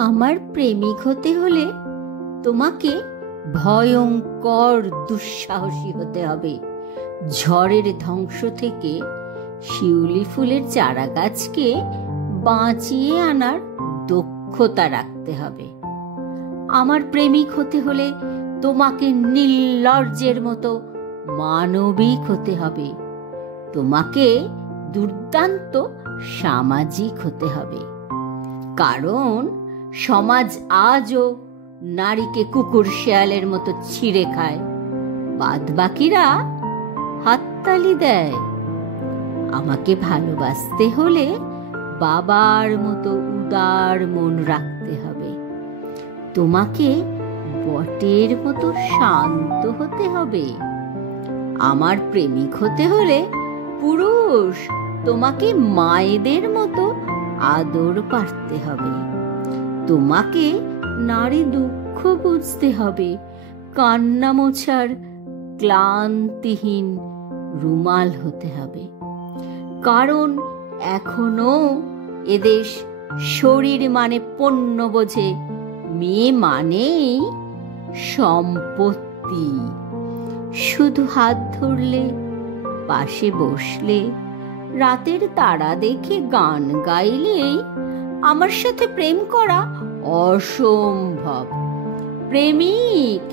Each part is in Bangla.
আমার প্রেমিক হতে হলে তোমাকে ভয়ঙ্কর দুঃসাহসী হতে হবে। ঝড়ের ধ্বংস থেকে শিউলি ফুলের চারা গাছকে বাঁচিয়ে আনার দক্ষতা রাখতে হবে। আমার প্রেমিক হতে হলে তোমাকে নির্লজ্জের মতো মানবিক হতে হবে। তোমাকে দুর্দান্ত সামাজিক হতে হবে, কারণ সমাজ আজও নারীকে কুকুর শেয়ালের মতো ছিঁড়ে খায়, বাদ বাকিরা হাততালি দেয়। আমাকে ভালোবাসতে হলে বাবার মতো উদার মন রাখতে হবে। তোমাকে বটের মতো শান্ত হতে হবে। আমার প্রেমিক হতে হলে পুরুষ তোমাকে মায়েদের মতো আদর পারতে হবে। তোমাকে নারী দুঃখ বুঝতে হবে, কান্না মোছার ক্লান্তিহীন রুমাল হতে হবে, কারণ এখনো এদেশ শরীর মানে পণ্য বোঝে, মেয়ে মানেই সম্পত্তি। শুধু হাত ধরলে, পাশে বসলে, রাতের তারা দেখে গান গাইলেই আমার সাথে প্রেম করা অসম্ভব। প্রেমিক,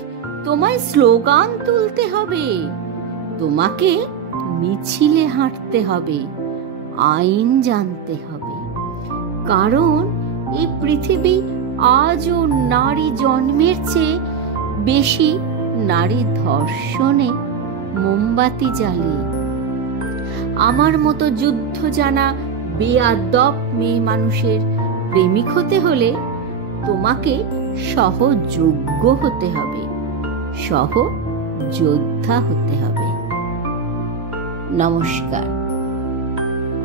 তোমায় স্লোগান তুলতে হবে, তোমাকে মিছিলে হাঁটতে হবে, আইন জানতে হবে, কারণ এই পৃথিবী আজও নারী জন্মের চেয়ে বেশি নারী ধর্ষণে মোমবাতি জ্বালিয়ে। আমার মতো যুদ্ধ জানা বেয়াদব মেয়ে মানুষের প্রেমিক হতে হলে তোমাকে সহযোগ্য হতে হবে, সহযোদ্ধা হতে হবে। নমস্কার,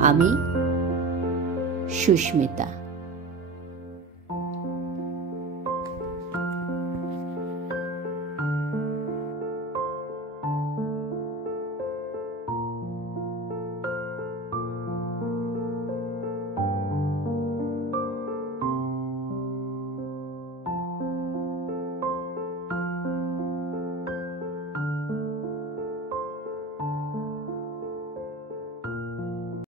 আমি সুস্মিতা।